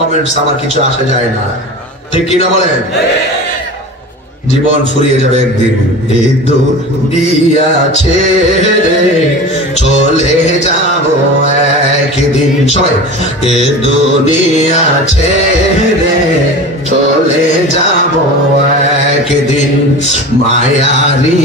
Comments আমার কিছু আসে যায় না, ঠিক কিনা বলেন? জীবন ফুরিয়ে যাবে একদিন। এই দুনিয়া ছেড়ে চলে যাব একদিন, সবাই এ দুনিয়া ছেড়ে চলে যাব একদিন, মায়ারি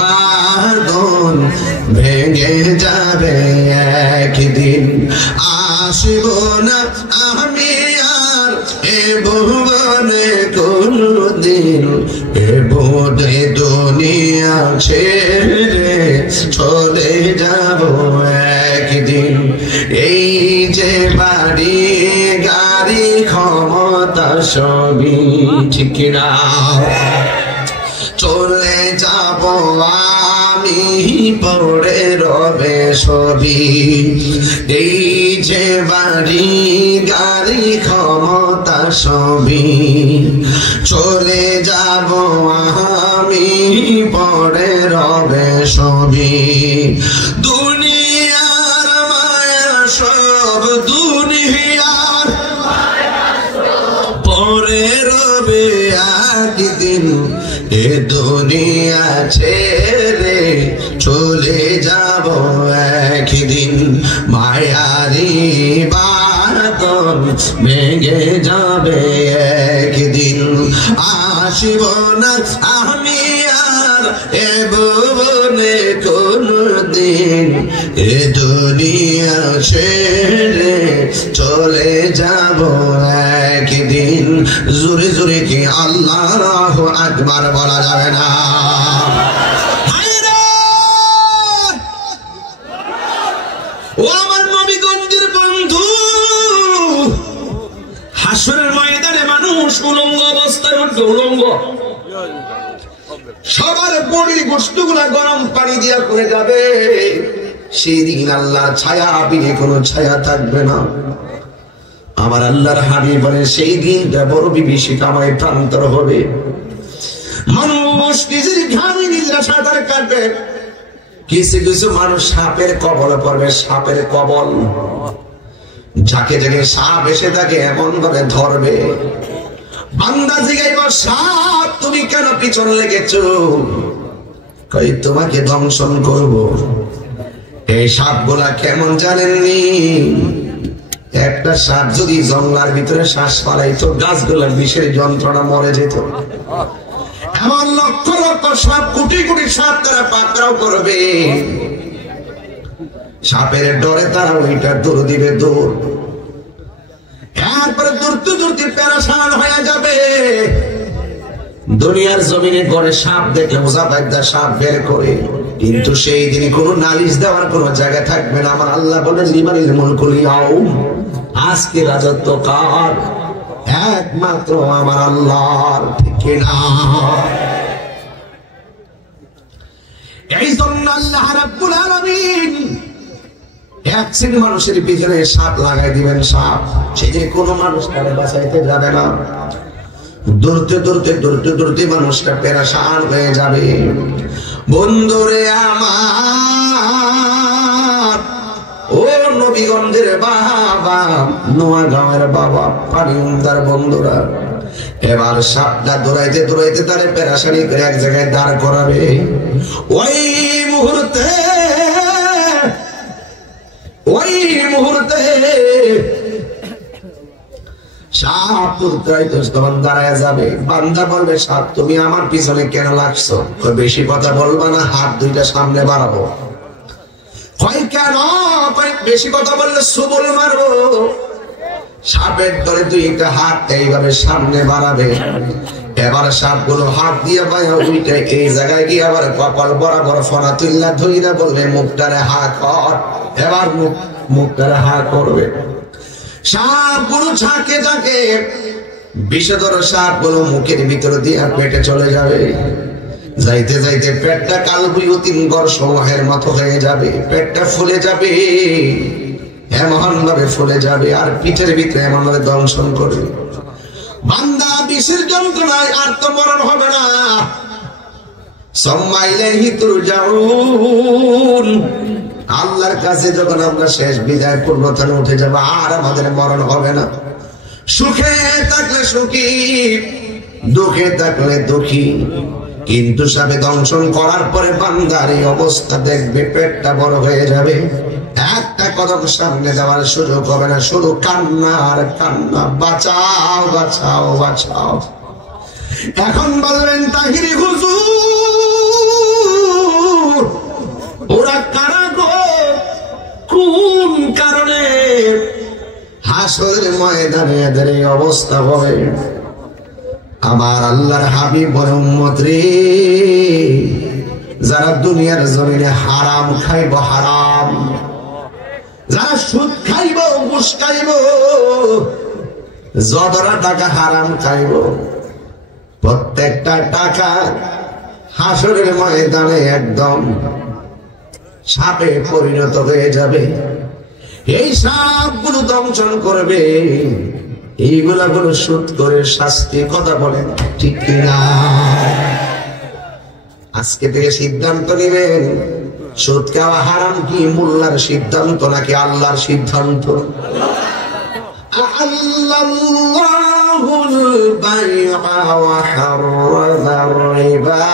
বাঁধন ভেঙে যাবে একদিন, আসব না আমি আর এ ভুবনে কোনদিন, এ বোধে দুনিয়া ছেড়ে চলে যাব একদিন। এই যে বাড়ি গাড়ি ক্ষমতা সবই, ঠিক না, চলে যাব আমি পড়ে রবে সবই। এই যে বাড়ি গাড়ি ক্ষমতা সবই, চলে যাব আমি পড়ে রবে সবই। দুনিয়ার মায়া সব দুনিয়ার পড়ে রবে একদিন, এ দুনিয়া ছেড়ে চলে যাব একদিন, মায়ারি বাঁধন ভেঙে যাবে একদিন, আসব না আমি আর এ ভুবনে কোনদিন, এ দুনিয়া ছেড়ে চলে যাব একদিন। জোরে জোরে কি আল্লাহু আকবার বলা যাবে না? ও আমার নবীগঞ্জের বন্ধু, হাসরের ময়দানে মানুষ উলঙ্গ অবস্থায় উঠবে, উলঙ্গ, সবার বডির গোশতগুলা গরম পানি দিয়া করে যাবে। সেই দিন আল্লাহর ছায়া বিনে কোনো ছায়া থাকবে না। আমার আল্লাহর হাবিব বলে সেই দিনটা বড় বিভীষিকাময় প্রান্তর হবে। মানুষ নিজের ঘামে নিজেরা সাঁতার কাটবে, কিছু কিছু মানুষ সাপের কবলে পড়বে, সাপের কবল, যাকে যাকে সাপ এসে থাকে এমন ভাবে ধরবে, বান্দা জিগাইব সাপ তুমি কেন পিছন লেগেছো? কই তোমাকে দংশন করব। এই সাপ গুলা কেমন জানেননি? একটা সাপ যদি জঙ্গলার ভিতরে শ্বাস পালাইতো, গাছগুলার বিষের যন্ত্রণা মরে যেত। এমন লক্ষ লক্ষ সাপ, কোটি কোটি সাপ তারা পাকড়াও করবে, সাপের ডরে তারা ওইটা দৌড় দিবে, দৌড়। এরপরে দৌড়তে দৌড়তে প্যারাসান হয়ে যাবে। দুনিয়ার জমিনে করে সাপ দেখলে মুজাফাইদা সাপ বের করে, কিন্তু সেই দিনে কোনো নালিশ দেওয়ার কোনো জায়গা থাকবে না। আমার আল্লাহ বলেন লিমানিল মুলকুল ইয়াউম, আজকে রাজত্ব কার? একমাত্র আমার আল্লাহর, ঠিক না? এই জন্য আল্লাহ রাব্বুল আলামিন এক শ্রেণী মানুষের পিছনে সাপ লাগাই দিবেন, সাপ, সে যে কোনো মানুষ তারা বাঁচাইতে যাবে না। দৌড়তে দৌড়তে দৌড়তে দৌড়তে মানুষটা পেরেশান হয়ে যাবে। বন্ধুরে আমার, ও নবীগঞ্জের বাবা, নোয়াগাঁওয়ের বাবা, পানিউন্দার বন্ধুরা, এবার সাপটা দৌড়াইতে দৌড়াইতে তারে পেরেশানি করে এক জায়গায় দাঁড় করাবে। ওই মুহূর্তে সাপ তখন দাঁড়ায় যাবে। বান্দা বলবে সাপ তুমি আমার পিছনে কেন লাগছো? বেশি কথা বলবা না, হাত দুইটা সামনে বাড়াবো। কেন? বেশি কথা বললে সুবল মারবো। সাপের ধরে দুইটা হাত এইভাবে সামনে বাড়াবে। এবার সাপগুলো হাত দিয়ে পায়া উইটে এই জায়গায় গিয়ে আবার কপাল বরাবর ফনা তুল্লা ধইরা বলবে মুখটারে হা কর। এবার মুখটারে হা করবে। সাপগুলো ঝাঁকে ঝাঁকে বিষধর সাপগুলো মুখের ভিতরে দিয়ে পেটে চলে যাবে। যাইতে যাইতে পেটটা কালবুয়তিন গর্ষমহের মতো হয়ে যাবে, পেটটা ফুলে যাবে, এমন ভাবে ফুলে যাবে, আর পিঠের ভিতরে এমন ভাবে দংশন করবে। বান্দা বিষের যন্ত্রণায় আর তো মরণ হবে না। আল্লাহর কাছে যখন আমরা শেষ বিদায় পূর্বথানে উঠে যাবো, আর আমাদের মরণ হবে না। সুখে থাকলে সুখী, দুঃখে থাকলে দুঃখী। কিন্তু সবে দংশন করার পরে বান্দার এই অবস্থা দেখবে, পেটটা বড় হয়ে যাবে, একটা কদম সামনে দেওয়ার সুযোগ হবে না, শুধু কান্না আর কান্না, বাঁচাও বাঁচাও বাঁচাও। এখন বলবেন তাহিরি হুজুর, ওরা কারা গো, কোন কারণে হাসরের ময়দানে এদের এই অবস্থা হবে? আমার আল্লাহর হাবিব বলে, উম্মত রে, যারা দুনিয়ার জমিনে হারাম খাইব, হারাম, যারা সুদ খাইব, ঘুষ খাইব, যতটা টাকা হারাম খাইব, প্রত্যেকটা টাকা হাসরের ময়দানে একদম সাপে পরিণত হয়ে যাবে। এই সাপগুলো দংশন করবে, এইগুলা গুলো সুদ করে শাস্তি। কথা বলেন ঠিক কিনা? আজকে থেকে সিদ্ধান্ত নেবেন, সুদ খাওয়া হারাম কি মোল্লার সিদ্ধান্ত নাকি আল্লাহর সিদ্ধান্ত? আল্লাহুল বাই'a ওয়া হাররামার রিবা।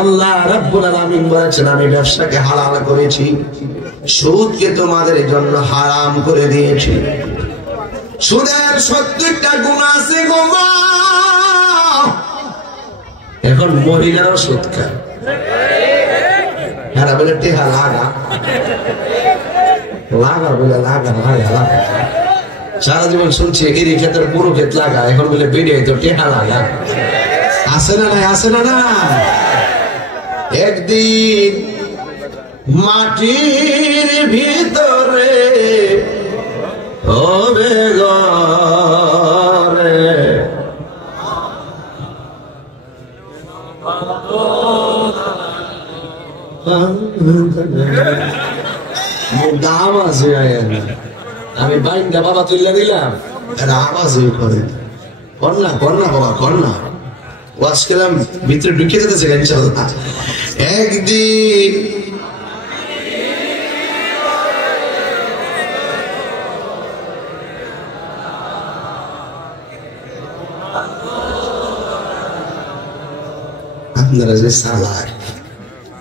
আল্লাহ রাব্বুল আলামিন বলেছেন, আমি ব্যবসাকে হালাল করেছি, সুদকে তোমাদের জন্য হারাম করে দিয়েছি। সুদের 70টা গুনাহ আছে গো মা। এখন মহিলারাও সুদ খায়, এরা বলে টেহা লাগা লাগা, বলে লাগা লাগা লাগা। সারা জীবন শুনছি এরই ক্ষেত্রে পুরো ক্ষেত লাগা, এখন বলে বেরিয়ে তো টেহা লাগা। আছে না নাই? আছে না না? একদিন মাটির ভিতরে হবে ঘরে, আমি বাইনটা বাবা তুলে দিলাম, এটা আওয়াজ করে, কন্যা কন্যা বাবা কন্যা ওয়াজ করলাম, ভিতরে ঢুকিয়ে যেতেছে ইনশাআল্লাহ। একদিন আপনারা যে সালাক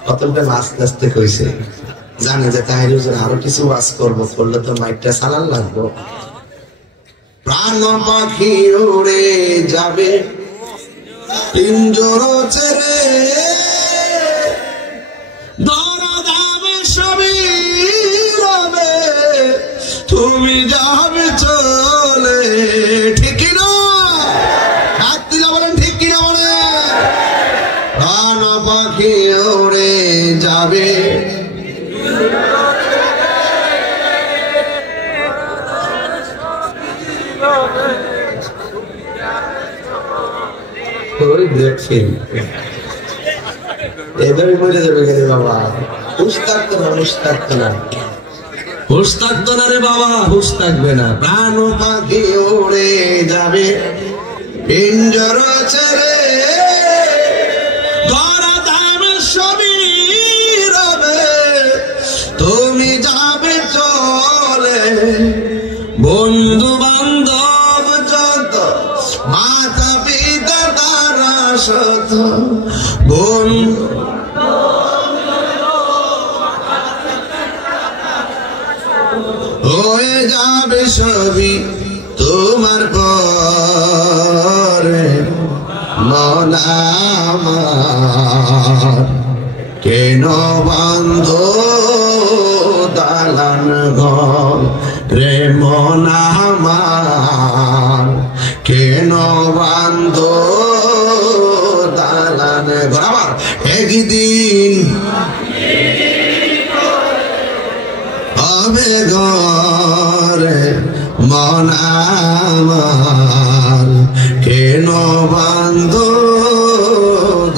কতটা আস্তে আস্তে কইছে, জানে যে তাহির হুজুর আরো কিছু ওয়াজ করবো, করলে তো মাইকটা সালান লাগবো। প্রাণ পাখি উড়ে যাবে পিঞ্জর ছেড়ে, দরদামে সবই রবে, তুমি যাবে চলে। ঠিক কিনা? হাত দিলে বলেন ঠিক কিনা বলে। প্রাণ পাখি উড়ে যাবে, এভাবে মরে যাবে রে বাবা। হুশ থাকতো না, হুশ থাকতো না, হুশ থাকতো না রে বাবা, হুশ থাকবে না। প্রাণ পাখি উড়ে যাবে পিঞ্জর ছেড়ে, দরদামে সবই রবে, তুমি যাবে চলে। বন্ধু বান্ধব যত, মাতা পিতা তারা শত, বন্ধু হয়ে যাবে সবই তোমার পরে। মন আমার কেন বান্ধ দালান ঘর রে, মন আমার কেন বান্ধ দালান ঘর। আবার একদিন হবে ঘরে, মন আমার কেন বান্ধ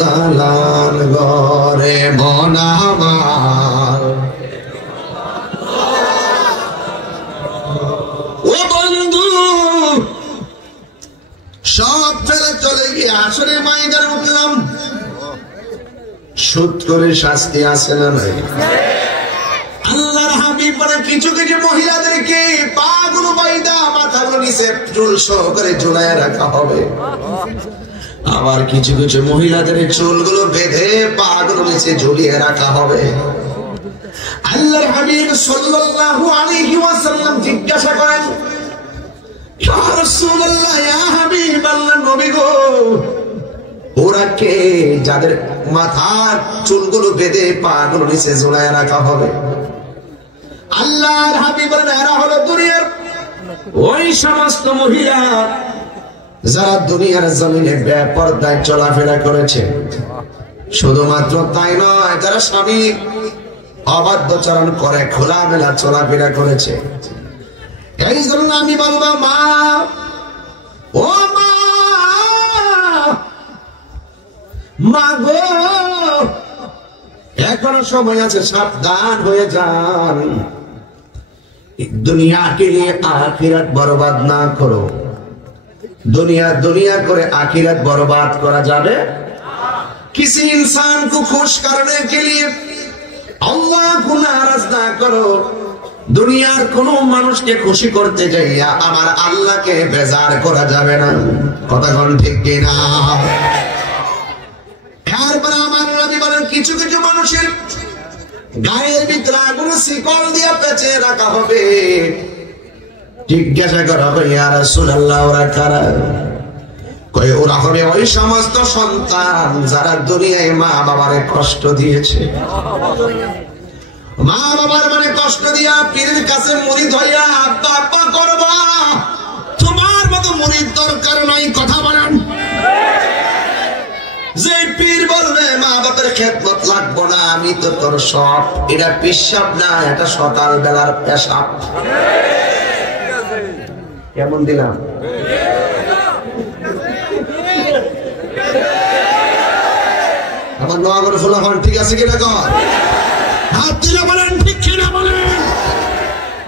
দালান ঘরে, মন আমার। ও বন্ধু, সব ফেলে চলে গিয়ে আসরে ময়দানে উঠলাম, সুদ করে শাস্তি আসে না নাই? আল্লাহর হাবিব হাবিব বলেন কিছু কিছু মহিলাদেরকে পাগুলো বাইদা মাথাগুলো নিচে চুল সহকারে ঝুলায় রাখা হবে, আবার কিছু কিছু মহিলাদের চুলগুলো বেঁধে পাগুলো নিচে ঝুলিয়ে রাখা হবে। আল্লাহর হাবিব সাল্লাল্লাহু আলাইহি ওয়াসাল্লাম জিজ্ঞাসা করেন, ইয়া রাসূলুল্লাহ, ইয়া হাবিবাল্লাহ, নবী গো, ওরা কে যাদের মাথার চুলগুলো বেঁধে পাগুলো নিচে ঝুলায় রাখা হবে? আল্লাহর হাবিব বলেন, এরা হলো দুনিয়ার ওই সমস্ত মহিলা যারা দুনিয়ার জমিনে বেপরদায় চলাফেরা করেছে। শুধুমাত্র তাই নয়, যারা স্বামী অবাধ্যচরণ করে খোলামেলা চলাফেরা করেছে। এই জন্য আমি বলবো, মা, ও মা, মা গো, এখনো সময় আছে, সাবধান হয়ে যান। दुनिया के लिए आखिरत बर्बाद ना करो। दुनिया दुनिया करे आखिरत बर्बाद करा जाबे? किसी इंसान को खुश करने के लिए अल्लाह को नाराज ना करो। दुनियार कोनो মানুষকে খুশি করতে যাইয়া আমার আল্লাহকে বেজার করা যাবে না। কথা কোন ঠিক কি না? এরপর আমার নবী বলেন, কিছু কিছু মানুষের গায়ের ভিতরে আগুন শিকল দিয়ে পেঁচে রাখা হবে। জিজ্ঞাসা করা হবে, ইয়া রাসূলুল্লাহ, ওরা কারা? কয়, ওরা হবে ওই সমস্ত সন্তান যারা দুনিয়ায় মা বাবারে কষ্ট দিয়েছে। মা বাবার মানে কষ্ট দিয়া পীরের কাছে মুরিদ হইয়া আব্বা আব্বা করবা, তোমার মতো মুরিদ দরকার নাই। কথা বলেন। যে পীর বলবে মা বাবার খেদমত লাগবো না, আমি তো তোর সব, এটা পেশাব না, এটা সকাল বেলার পেশাব। কেমন দিলাম? আমার নগর ফুলাফান ঠিক আছে কিনা? কর হাত দিলে বলেন ঠিক কিনা বলেন।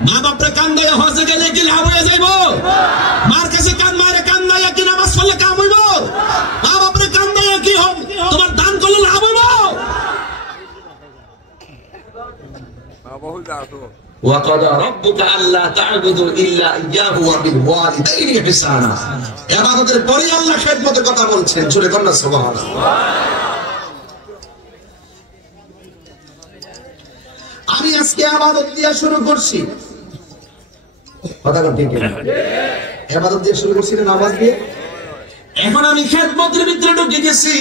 মা বাপরে কান্দাইয়া হজে গেলে কি লাভ হয়ে যাইব? মার কাছে কান মারে কান্দাইয়া কি নামাজ পড়লে কাম হইব? মা বাপরে কান্দাইয়া কি হবে? তোমার দান করলে লাভ হইব? وَقَضَى رَبُّكَ أَلَّا تَعْبُدُوا إِلَّا إِيَّاهُ وَبِالْوَالِدَيْنِ إِحْسَانًا। ইবাদতের পরে আল্লাহ খেদমতের কথা বলছেন। জোরে বলেন না সুবহানাল্লাহ। আমি আজকে ইবাদত দিয়া শুরু করছি। কথা ঠিক না? ইবাদত দিয়ে শুরু করছি না নামাজ দিয়ে? এখন আমি খেদমতের ভিতরে ঢুকে গেছি।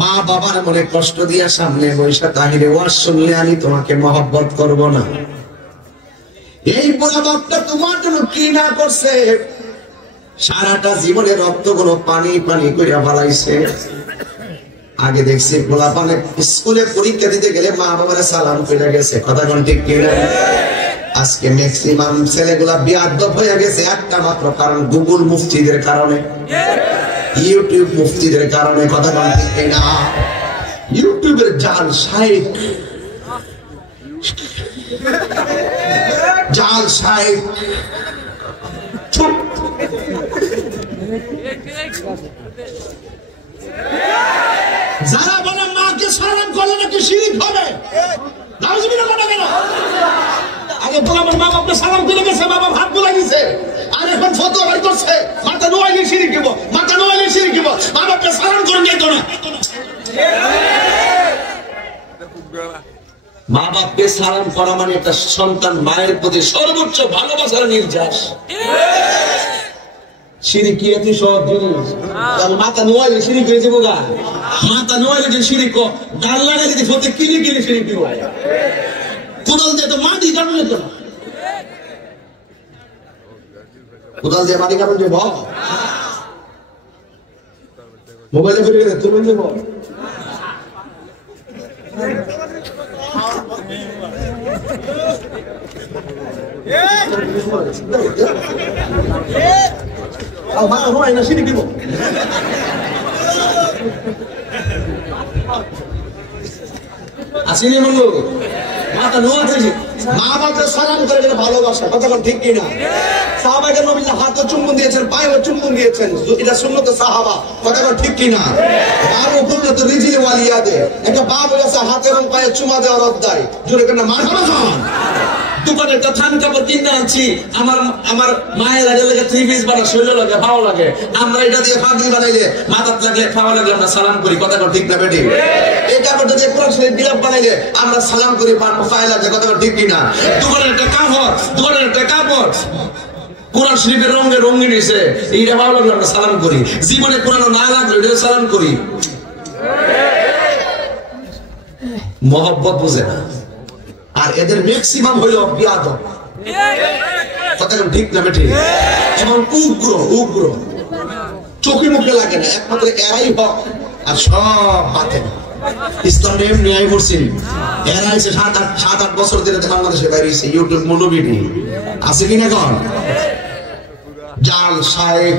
মা বাবার মনে কষ্ট দিয়া সামনে বৈশা তাহিরে ওয়াজ শুনলে আমি তোমাকে মহব্বত করব না। এই বুড়া বাপটা তোমার জন্য কি না করছে? সারাটা জীবনে রক্তগুলো পানি পানি কইরা ফেলাইছে। আগে দেখছি পোলা পানে স্কুলে পরীক্ষা দিতে গেলে মা বাবার সালাম করে গেছে। কথা কোন ঠিক কিনা? আজকে ম্যাক্সিমাম ছেলেগুলা বিয়াদব হয়ে গেছে একটা মাত্র কারণ, গুগল মুফতিদের কারণে, ইউটিউব মুফতিদের কারণে। কথা কোন ঠিক কিনা? ইউটিউবের জাল শাইখ, জাল শাইখ চুপ। যারা বলে মাকে সালাম করলে নাকি শিরক হবে, নাউজুবিল্লাহ বলে কেন? আগে বলে আমার মা বাপকে সালাম করে গেছে, বাবা ভাত বলে গেছে, আর এখন ফতোয়া বের করছে মাথা নোয়াইলে শিরক দিব, মাথা নোয়াইলে শিরক দিব। মা বাপকে সালাম করে যেত না। মা বাপকে সালাম করা মানে একটা সন্তান মায়ের প্রতি সর্বোচ্চ ভালোবাসার নির্যাস। শিরকিয়াতি সব জিনিস। মাথা নোয়াইলে শিরিক হয়ে যাবো গা। মাথা নোয়াইলে যে শিরিক, ডাল লাগাই যদি ফতে কিনে কিনে শিরিক দিব। কোদাল দিয়ে তো মাটি কাটুন যেত না। কোদাল দিয়ে মাটি কাটুন যে ভাব মোবাইলে ফিরে গেলে তুমি যে বল মাথা নোয়াই না শিরিক দিব। আসেনি মঙ্গল মাথা নোয়া থেকে মা বাপকে সালাম করে গেলে ভালোবাসা, কথা কোন ঠিক কিনা? সাহাবায়ে নবীর হাতে চুম্বন দিয়েছেন, পায়ে চুম্বন দিয়েছেন, এটা সুন্নতে সাহাবা, কথা কোন ঠিক কিনা? আর উপরে তো রিজিল ওয়ালিয়াদে একটা বাপ আছে হাতে এবং পায়ে চুমা দেওয়ার অধ্যায়, জোরে কেন মারহাবা খান। দোকানে একটা থান কাপড় কিনে আনছি, আমার মায়ের আগে লাগে 3 পিস বানা, শৈল লাগে, ভালো লাগে, আমরা এটা দিয়ে ফাঁকি বানাইলে মাথাত লাগলে খাওয়া লাগলে আমরা সালাম করি, কথা কোন ঠিক না বেটি? এই কাপড়টা দিয়ে কোরআন শরীফ বিলাপ বানাইলে আমরা সালাম করি, পায়ে লাগে, কথা কোন ঠিক কিনা? দোকানের একটা কাপড় কোরআন শরীফের রঙে রঙিন হয়েছে, এইটা ভালো লাগলে আমরা সালাম করি, জীবনে কোরআন না লাগলে এটা সালাম করি। মহব্বত বুঝে না, আর এদের ম্যাক্সিমাম হইল বিয়াদব, কথা কোন ঠিক না বেটি? এবং উগ্র চোখে মুখে লাগে না, একমাত্র এরাই হক আর সব বাতিল। ইসলাম এমনি আই করছেন, এরা এসে 7-8 বছর ধরে বাংলাদেশে বাইরেছে, ইউটিউব মনোবিটি আছে কিনা? এখন জাল শায়েখ